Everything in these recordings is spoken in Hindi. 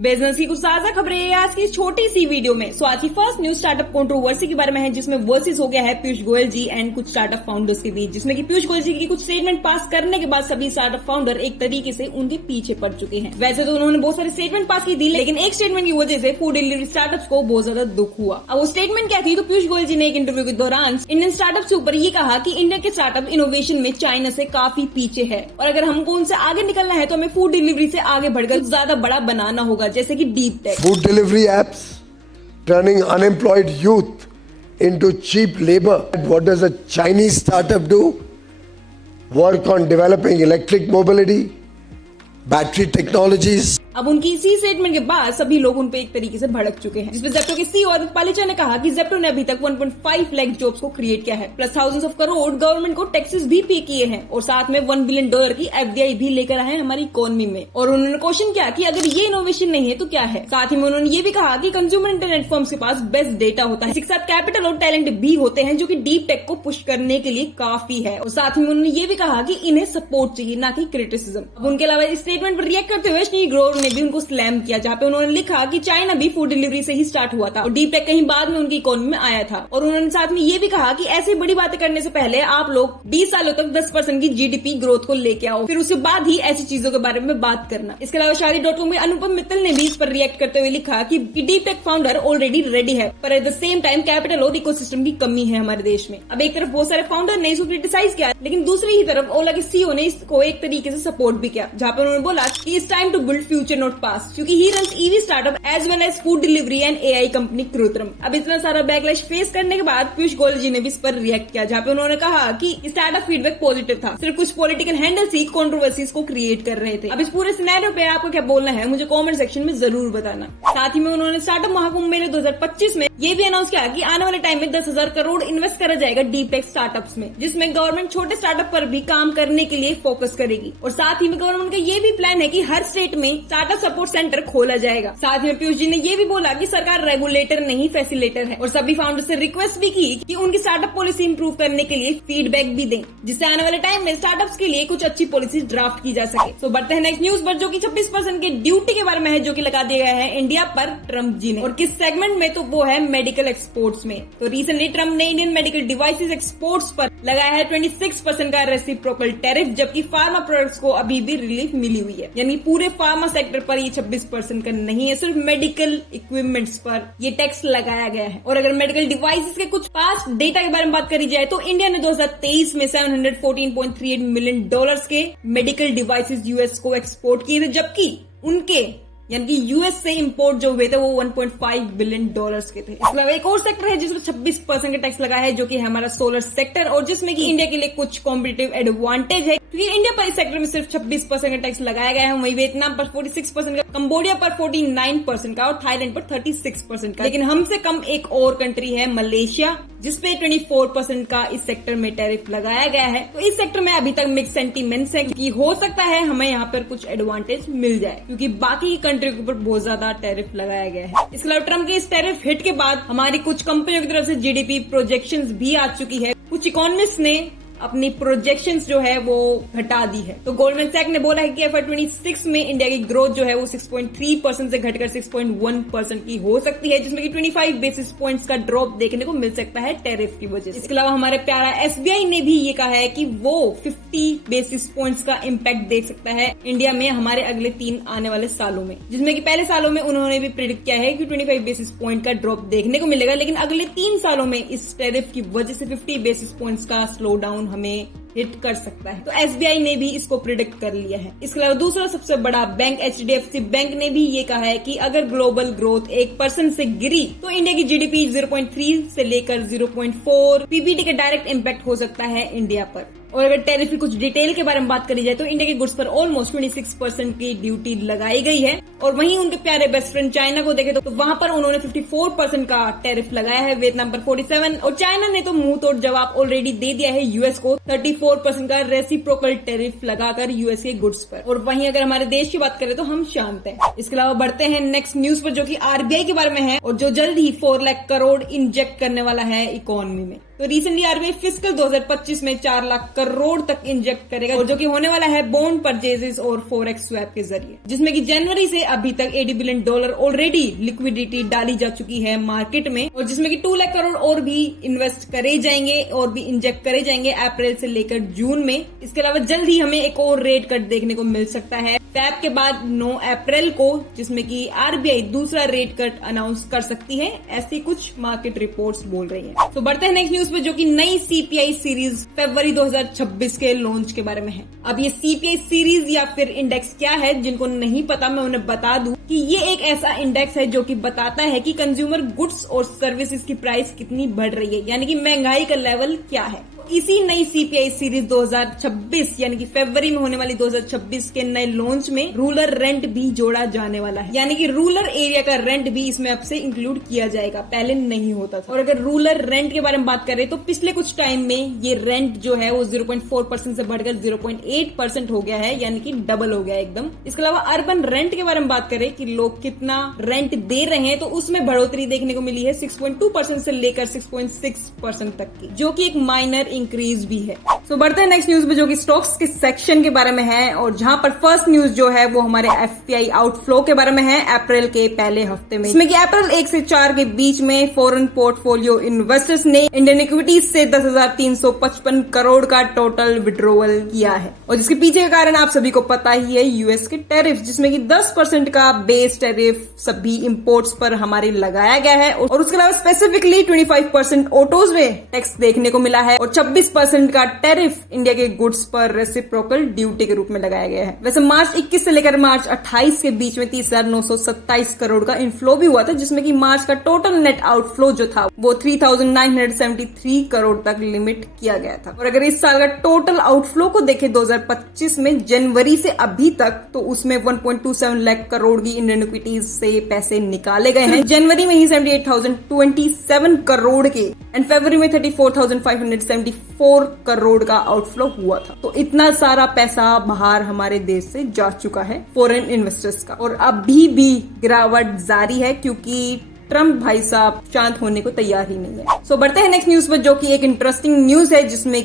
बिजनेस की कुछ ताजा खबरें आज की छोटी सी वीडियो में। सो आज की फर्स्ट न्यूज स्टार्टअप कंट्रोवर्सी के बारे में है, जिसमें वर्सेस हो गया है पीयूष गोयल जी एंड कुछ स्टार्टअप फाउंडर्स के बीच, जिसमें कि पीयूष गोयल जी की कुछ स्टेटमेंट पास करने के बाद सभी स्टार्टअप फाउंडर एक तरीके से उनके पीछे पड़ चुके हैं। वैसे तो उन्होंने बहुत सारे स्टेटमेंट पास की थी, लेकिन एक स्टेटमेंट की वजह से फूड डिलीवरी स्टार्टअप्स को बहुत ज्यादा दुख हुआ। अब वो स्टेटमेंट क्या थी, तो पीयूष गोयल जी ने एक इंटरव्यू के दौरान इंडियन स्टार्टअप के ऊपर ये कहा कि इंडिया के स्टार्टअप इनोवेशन में चाइना से काफी पीछे है और अगर हमको उनसे आगे निकलना है तो हमें फूड डिलीवरी से आगे बढ़कर ज्यादा बड़ा बनाना होगा, जैसे कि deep tech. Food delivery apps turning unemployed youth into cheap labor. What does a Chinese startup do? Work on developing electric mobility, battery technologies. अब उनकी इसी स्टेटमेंट के बाद सभी लोग उन पे एक तरीके से भड़क चुके हैं, जिसमें जेप्टो के सीईओ अमित पालेचा ने कहा कि जेप्टो ने अभी तक 1.5 लाख जॉब्स को क्रिएट किया है, plus thousands of crore government को टैक्सेस भी पे किए हैं और साथ में $1 बिलियन की एफडीआई भी लेकर आए हैं हमारी इकोनॉमी में। और उन्होंने क्वेश्चन किया कि अगर ये इनोवेशन नहीं है तो क्या है। साथ ही में उन्होंने ये भी कहा कि कंज्यूमर इंटरनेट फर्म्स के पास बेस्ट डेटा होता है, इसके साथ कैपिटल और टैलेंट भी होते हैं जो कि डीप टेक को पुश करने के लिए काफी है। और साथ ही में उन्होंने ये भी कहा कि इन्हें सपोर्ट चाहिए, ना कि क्रिटिसिज्म। अब उनके अलावा इस स्टेटमेंट पर रिएक्ट करते हुए स्नी ग्रोवर ने भी उनको स्लैम किया, जहाँ पे उन्होंने लिखा कि चाइना भी फूड डिलीवरी से ही स्टार्ट हुआ था और डीप टेक कहीं बाद में उनकी इकोनॉमी में आया था। और उन्होंने साथ में ये भी कहा कि ऐसी बड़ी बातें करने से पहले आप लोग 20 सालों तक 10% की जीडीपी ग्रोथ को लेके आओ, फिर उसके बाद ही ऐसी चीजों के बारे में बात करना। इसके अलावा शादी.com में अनुपम मित्तल ने भी इस पर रिएक्ट करते हुए लिखा कि deep tech founder already ready है, पर at the same time capital और इकोसिस्टम की कमी है हमारे देश में। अब एक तरफ बहुत सारे फाउंडर ने इसको क्रिटिसाइज किया, लेकिन दूसरी ही तरफ ओला के सीईओ ने इसको एक तरीके से सपोर्ट भी किया, जहाँ पे उन्होंने बोला कि it's time to build future not past, क्योंकि he runs EV startup as well as food delivery and AI company Krutrim. अब इतना सारा बैकलैश फेस करने के बाद पीयूष गोयल जी ने भी इस पर रिएक्ट किया, जहाँ पे उन्होंने कहा कि स्टार्टअप फीडबैक पॉजिटिव था, सिर्फ कुछ पॉलिटिकल हैंडल्स ही कंट्रोवर्सीज को क्रिएट कर रहे थे। अब इस पूरे सिनेरियो पे आपको क्या बोलना है मुझे कमेंट सेक्शन में जरूर बताना। साथ ही में उन्होंने स्टार्टअप महाकुंभ मेले 2025 में ये भी अनाउंस किया कि आने वाले टाइम में 10,000 करोड़ इन्वेस्ट करा जाएगा डीप टेक स्टार्टअप्स में, जिसमें गवर्नमेंट छोटे स्टार्टअप पर भी काम करने के लिए फोकस करेगी। और साथ ही में गवर्नमेंट का ये भी प्लान है कि हर स्टेट में स्टार्टअप सपोर्ट सेंटर खोला जाएगा। साथ ही पीयूष जी ने ये भी बोला कि सरकार रेगुलेटर नहीं फैसिलेटर है और सभी फाउंडर से रिक्वेस्ट भी की कि उनकी स्टार्टअप पॉलिसी इंप्रूव करने के लिए फीडबैक भी दें, जिससे आने वाले टाइम में स्टार्टअप्स के लिए कुछ अच्छी पॉलिसी ड्राफ्ट की जा सके। तो बढ़ते हैं नेक्स्ट न्यूज पर, जो कि 26% के ड्यूटी के बारे में है, जो कि लगा दिया गया है इंडिया पर ट्रम्प जी ने। और किस सेगमेंट में, तो वो है मेडिकल एक्सपोर्ट्स में। तो रिसेंटली ट्रम्प ने इंडियन मेडिकल डिवाइसेज एक्सपोर्ट्स पर लगाया है 26% का रेसिप्रोकल टैरिफ, जबकि फार्मा प्रोडक्ट्स को अभी भी रिलीफ मिली हुई है। यानी पूरे फार्मा सेक्टर पर ये 26% का नहीं है, सिर्फ मेडिकल इक्विपमेंट्स पर ये टैक्स लगाया गया है। और अगर मेडिकल डिवाइसेस के कुछ पास्ट डेटा के बारे में बात करी जाए तो इंडिया ने 2023 में $714.38 मिलियन के मेडिकल डिवाइसेस यूएस को एक्सपोर्ट किए थे, जबकि उनके यानी कि यूएस से इंपोर्ट जो हुए थे वो $1.5 बिलियन के थे। इसके अलावा एक और सेक्टर है जिसमें 26% का टैक्स लगा है, जो कि है हमारा सोलर सेक्टर, और जिसमें कि इंडिया के लिए कुछ कॉम्पिटिटिव एडवांटेज है, क्योंकि इंडिया पर इस सेक्टर में सिर्फ 26% का टैक्स लगाया गया है। वहीं वियतनाम पर 46% का, कंबोडिया पर 49% का और थाईलैंड पर 36% का। लेकिन हमसे कम एक और कंट्री है मलेशिया, जिसपे 24% का इस सेक्टर में टैरिफ लगाया गया है। तो इस सेक्टर में अभी तक मिक्स सेंटीमेंट्स है कि हो सकता है हमें यहाँ पर कुछ एडवांटेज मिल जाए, क्योंकि बाकी कंट्री के ऊपर बहुत ज्यादा टैरिफ लगाया गया है। इसके अलावा ट्रम्प के इस टैरिफ हिट के बाद हमारी कुछ कंपनियों की तरफ से जीडीपी प्रोजेक्शंस भी आ चुकी है। कुछ इकोनॉमिस्ट ने अपनी प्रोजेक्शंस जो है वो घटा दी है। तो गोल्डमैन सैक ने बोला है कि FY26 में इंडिया की ग्रोथ जो है वो 6.3% से घटकर 6.1% की हो सकती है, जिसमें कि 25 बेसिस पॉइंट्स का ड्रॉप देखने को मिल सकता है टैरिफ की वजह से। इसके अलावा हमारे प्यारा एसबीआई ने भी ये कहा है कि वो 50 बेसिस पॉइंट्स का इम्पैक्ट देख सकता है इंडिया में हमारे अगले 3 आने वाले सालों में, जिसमें कि पहले सालों में उन्होंने भी प्रिडिक्ट किया है कि 25 बेसिस पॉइंट का ड्रॉप देखने को मिलेगा, लेकिन अगले 3 सालों में इस टैरिफ की वजह से 50 बेसिस पॉइंट्स का स्लो डाउन हमें हिट कर सकता है। तो एसबीआई ने भी इसको प्रिडिक्ट कर लिया है। इसके अलावा दूसरा सबसे बड़ा बैंक एचडीएफसी बैंक ने भी ये कहा है कि अगर ग्लोबल ग्रोथ 1% से गिरी तो इंडिया की जीडीपी 0.3 से लेकर 0.4 पीबीटी का डायरेक्ट इम्पैक्ट हो सकता है इंडिया पर। और अगर टैरिफ की कुछ डिटेल के बारे में बात करी जाए तो इंडिया के गुड्स पर ऑलमोस्ट 26% की ड्यूटी लगाई गई है, और वहीं उनके प्यारे बेस्ट फ्रेंड चाइना को देखे तो वहां पर उन्होंने 54% का टैरिफ लगाया है, वियतनाम पर 47%, और चाइना ने तो मुंह तोड़ जवाब ऑलरेडी दे दिया है यूएस को 34% का रेसिप्रोकल टैरिफ लगाकर यूएस के गुड्स पर। और वहीं अगर हमारे देश की बात करें तो हम शांत हैं। इसके अलावा बढ़ते हैं नेक्स्ट न्यूज पर, जो कि आरबीआई के बारे में है और जो जल्द ही 4 लाख करोड़ इंजेक्ट करने वाला है इकोनॉमी में। तो रिसेंटली आरबीआई फिस्कल 2025 में 4 लाख करोड़ तक इंजेक्ट करेगा, और जो कि होने वाला है बॉन्ड परचेजेस और फॉरेक्स स्वैप के जरिए, जिसमें कि जनवरी से अभी तक $80 बिलियन ऑलरेडी लिक्विडिटी डाली जा चुकी है मार्केट में, और जिसमें कि 2 लाख करोड़ और भी इन्वेस्ट करे जाएंगे और भी इंजेक्ट करे जाएंगे अप्रैल से लेकर जून में। इसके अलावा जल्द ही हमें एक और रेट कट देखने को मिल सकता है फैब के बाद 9 अप्रैल को, जिसमें कि आरबीआई दूसरा रेट कट अनाउंस कर सकती है, ऐसी कुछ मार्केट रिपोर्ट्स बोल रही हैं। तो बढ़ते हैं नेक्स्ट न्यूज पे, जो कि नई सीपीआई सीरीज फरवरी 2026 के लॉन्च के बारे में है। अब ये सीपीआई सीरीज या फिर इंडेक्स क्या है, जिनको नहीं पता मैं उन्हें बता दूं कि ये एक ऐसा इंडेक्स है जो कि बताता है कि कंज्यूमर गुड्स और सर्विसेज की प्राइस कितनी बढ़ रही है, यानी कि महंगाई का लेवल क्या है। इसी नई सीपीआई सीरीज 2026 यानी कि फरवरी में होने वाली 2026 के नए लॉन्च में रूरल रेंट भी जोड़ा जाने वाला है, यानी कि रूरल एरिया का रेंट भी इसमें अब से इंक्लूड किया जाएगा, पहले नहीं होता था। और अगर रूरल रेंट के बारे में बात करें तो पिछले कुछ टाइम में ये रेंट जो है वो 0.4% से बढ़कर 0.8% हो गया है, यानी कि डबल हो गया एकदम। इसके अलावा अर्बन रेंट के बारे में बात करें कि लोग कितना रेंट दे रहे हैं, तो उसमें बढ़ोतरी देखने को मिली है 6.2% से लेकर 6.6% तक की, जो कि एक माइनर इंक्रीज भी है। तो बढ़ते हैं नेक्स्ट न्यूज में, जो कि स्टॉक्स के सेक्शन के बारे में है, और जहां पर फर्स्ट न्यूज जो है वो हमारे एफपीआई आउटफ्लो के बारे में है अप्रैल के पहले हफ्ते में, इसमें कि अप्रैल 1 से 4 के बीच में फॉरेन पोर्टफोलियो इन्वेस्टर्स ने इंडियन इक्विटीज से 10,355 करोड़ का टोटल विड्रॉवल किया है, और जिसके पीछे का कारण आप सभी को पता ही है, यूएस के टैरिफ, जिसमें कि 10% का बेस टैरिफ सभी इंपोर्ट्स पर हमारे लगाया गया है, और उसके अलावा स्पेसिफिकली 25% ऑटोज में टैक्स देखने को मिला है, और 26% का टैरिफ इंडिया के गुड्स पर रेसिप्रोकल ड्यूटी के रूप में लगाया गया है। वैसे मार्च 21 से लेकर मार्च 28 के बीच में 30,927 करोड़ का इनफ्लो भी हुआ था, जिसमें कि मार्च का टोटल नेट आउटफ्लो जो था वो 3,973 करोड़ तक लिमिट किया गया था। और अगर इस साल का टोटल आउटफ्लो को देखें 2025 में जनवरी से अभी तक, तो उसमें 1.27 लाख करोड़ की इंडियन इक्विटीज से पैसे निकाले गए हैं। जनवरी में ही 78,027 करोड़ के एंड फरवरी में 34,574 करोड़ का आउटफ्लो हुआ था। तो इतना सारा पैसा बाहर हमारे देश से जा चुका है फॉरेन इन्वेस्टर्स का, और अभी भी गिरावट जारी है, क्योंकि ट्रम्प भाई साहब शांत होने को तैयार ही नहीं है। सो बढ़ते हैं नेक्स्ट न्यूज पर, जो कि एक इंटरेस्टिंग न्यूज है, जिसमें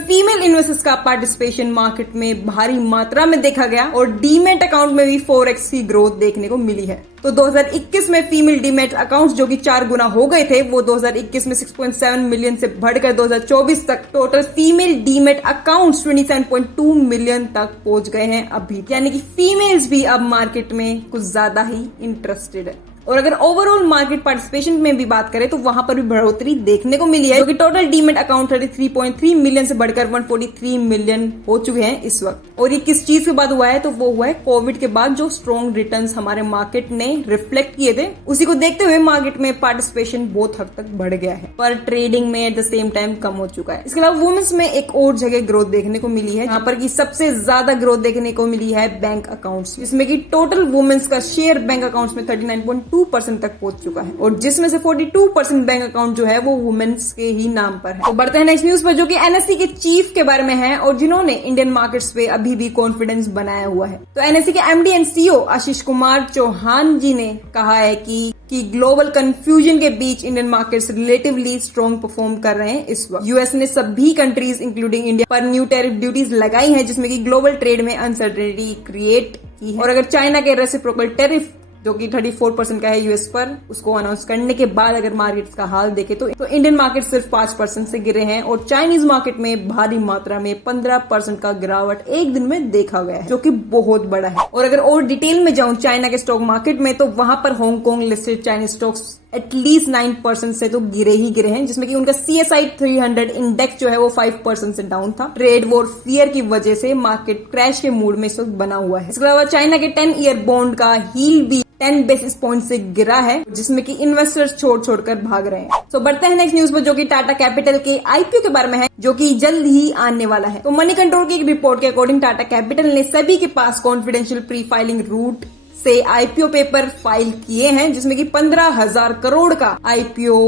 फीमेल इन्वेस्टर्स का पार्टिसिपेशन मार्केट में भारी मात्रा में देखा गया, और डीमेट अकाउंट में भी 4x की ग्रोथ देखने को मिली है। तो 2021 में फीमेल डीमेट अकाउंट्स जो कि 4 गुना हो गए थे, वो 2021 में 6.7 मिलियन से बढ़कर 2024 तक total female demat accounts 27.2 million तक पहुंच गए हैं अभी, यानी कि फीमेल्स भी अब मार्केट में कुछ ज्यादा ही इंटरेस्टेड है। और अगर ओवरऑल मार्केट पार्टिसिपेशन में भी बात करें तो वहां पर भी बढ़ोतरी देखने को मिली है, जो कि टोटल डीमेट अकाउंट 33.3 मिलियन से बढ़कर 143 मिलियन हो चुके हैं इस वक्त। और ये किस चीज के बाद हुआ है, तो वो हुआ है कोविड के बाद जो स्ट्रॉन्ग रिटर्न्स हमारे मार्केट ने रिफ्लेक्ट किए थे, उसी को देखते हुए मार्केट में पार्टिसिपेशन बहुत हद तक बढ़ गया है, पर ट्रेडिंग में एट द सेम टाइम कम हो चुका है। इसके अलावा वुमेन्स में एक और जगह ग्रोथ देखने को मिली है, यहाँ पर की सबसे ज्यादा ग्रोथ देखने को मिली है बैंक अकाउंट्स, जिसमें की टोटल वुमेन्स का शेयर बैंक अकाउंट्स में 39.2% तक पहुंच चुका है, और जिसमें से 42% बैंक अकाउंट जो है वो वुमेन्स के ही नाम पर है। तो बढ़ते हैं नेक्स्ट न्यूज पर, जो कि एनएससी के चीफ के बारे में है, और जिन्होंने इंडियन मार्केट्स पे अभी भी कॉन्फिडेंस बनाया हुआ है। तो एनएससी के MD and CEO Ashish Kumar Chauhan ji ने कहा है कि ग्लोबल कंफ्यूजन के बीच Indian markets relatively strong perform कर रहे हैं इस वक्त। यूएस ने सभी कंट्रीज इंक्लूडिंग इंडिया पर न्यू टैरिफ ड्यूटीज लगाई हैं, जिसमें कि ग्लोबल ट्रेड में अनसर्टेनिटी क्रिएट की है। और अगर चाइना के रेसिप्रोकल टैरिफ जो कि 34% का है यूएस पर, उसको अनाउंस करने के बाद अगर मार्केट्स का हाल देखे तो इंडियन मार्केट सिर्फ 5% से गिरे हैं, और चाइनीज मार्केट में भारी मात्रा में 15% का गिरावट एक दिन में देखा गया है, जो कि बहुत बड़ा है। और अगर और डिटेल में जाऊं चाइना के स्टॉक मार्केट में, तो वहां पर Hong Kong listed Chinese stocks at least 9% से तो गिरे ही गिरे हैं, जिसमें कि उनका CSI 300 इंडेक्स जो है वो 5% से डाउन था। ट्रेड वॉर फियर की वजह से मार्केट क्रैश के मूड में इस वक्त बना हुआ है। इसके अलावा चाइना के 10 ईयर बॉन्ड का हील भी 10 बेसिस पॉइंट से गिरा है, जिसमें कि इन्वेस्टर्स छोड़कर भाग रहे हैं। तो बढ़ते हैं नेक्स्ट न्यूज पर, जो कि टाटा कैपिटल के आईपीओ के बारे में है, जो कि जल्द ही आने वाला है। तो मनी कंट्रोल की एक रिपोर्ट के अकॉर्डिंग टाटा कैपिटल ने सभी के पास कॉन्फिडेंशियल प्री फाइलिंग रूट से आईपीओ पेपर फाइल किए हैं, जिसमें कि 15,000 करोड़ का आईपीओ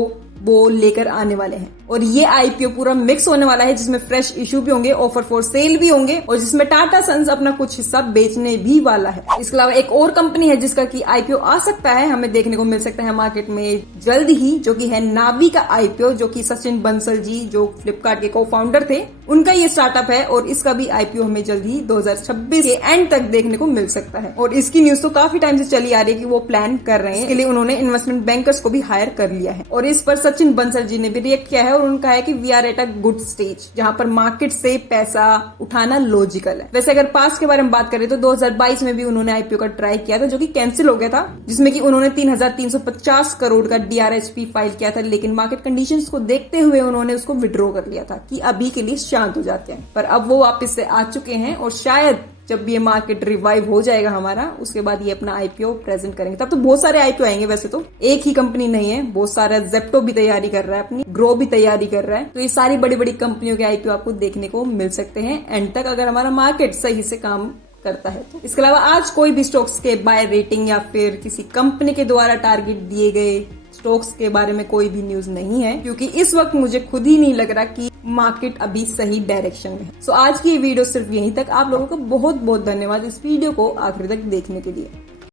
वो लेकर आने वाले हैं। और ये आईपीओ पूरा मिक्स होने वाला है, जिसमें फ्रेश इशू भी होंगे, ऑफर फॉर सेल भी होंगे और जिसमें टाटा सन्स अपना कुछ हिस्सा बेचने भी वाला है। इसके अलावा एक और कंपनी है जिसका की आईपीओ आ सकता है, हमें देखने को मिल सकता है मार्केट में जल्द ही, जो कि है नावी का आईपीओ, जो कि सचिन बंसल जी जो फ्लिपकार्ट के को फाउंडर थे उनका ये स्टार्टअप है और इसका भी आईपीओ हमें जल्द ही 2026 के एंड तक देखने को मिल सकता है। और इसकी न्यूज तो काफी टाइम से चली आ रही है कि वो प्लान कर रहे हैं, इसके लिए उन्होंने इन्वेस्टमेंट बैंकर्स को भी हायर कर लिया है। और इस पर सचिन बंसल जी ने भी रिएक्ट किया है और उनका है कि we are at a good stage, जहां पर मार्केट से पैसा उठाना लॉजिकल है। वैसे अगर पास्ट के बारे में बात करें तो 2022 में भी उन्होंने आईपीओ का ट्राई किया था, जो कि कैंसिल हो गया था, जिसमें कि उन्होंने 3,350 करोड़ का डीआरएचपी फाइल किया था, लेकिन मार्केट कंडीशंस को देखते हुए उन्होंने उसको विड्रॉ कर लिया था कि अभी के लिए शांत हो जाते हैं। पर अब वो वापस से आ चुके हैं और शायद जब ये मार्केट रिवाइव हो जाएगा हमारा, उसके बाद ये अपना आईपीओ प्रेजेंट करेंगे। तब तो बहुत सारे आईपीओ आएंगे, वैसे तो एक ही कंपनी नहीं है, बहुत सारा जेप्टो भी तैयारी कर रहा है, अपनी ग्रो भी तैयारी कर रहा है। तो ये सारी बड़ी बड़ी कंपनियों के आईपीओ आपको देखने को मिल सकते हैं एंड तक, अगर हमारा मार्केट सही से काम करता है तो। इसके अलावा आज कोई भी स्टॉक्स के बाय रेटिंग या फिर किसी कंपनी के द्वारा टारगेट दिए गए स्टॉक्स के बारे में कोई भी न्यूज नहीं है, क्योंकि इस वक्त मुझे खुद ही नहीं लग रहा कि मार्केट अभी सही डायरेक्शन में है। सो आज की ये वीडियो सिर्फ यहीं तक। आप लोगों का बहुत बहुत धन्यवाद इस वीडियो को आखिर तक देखने के लिए।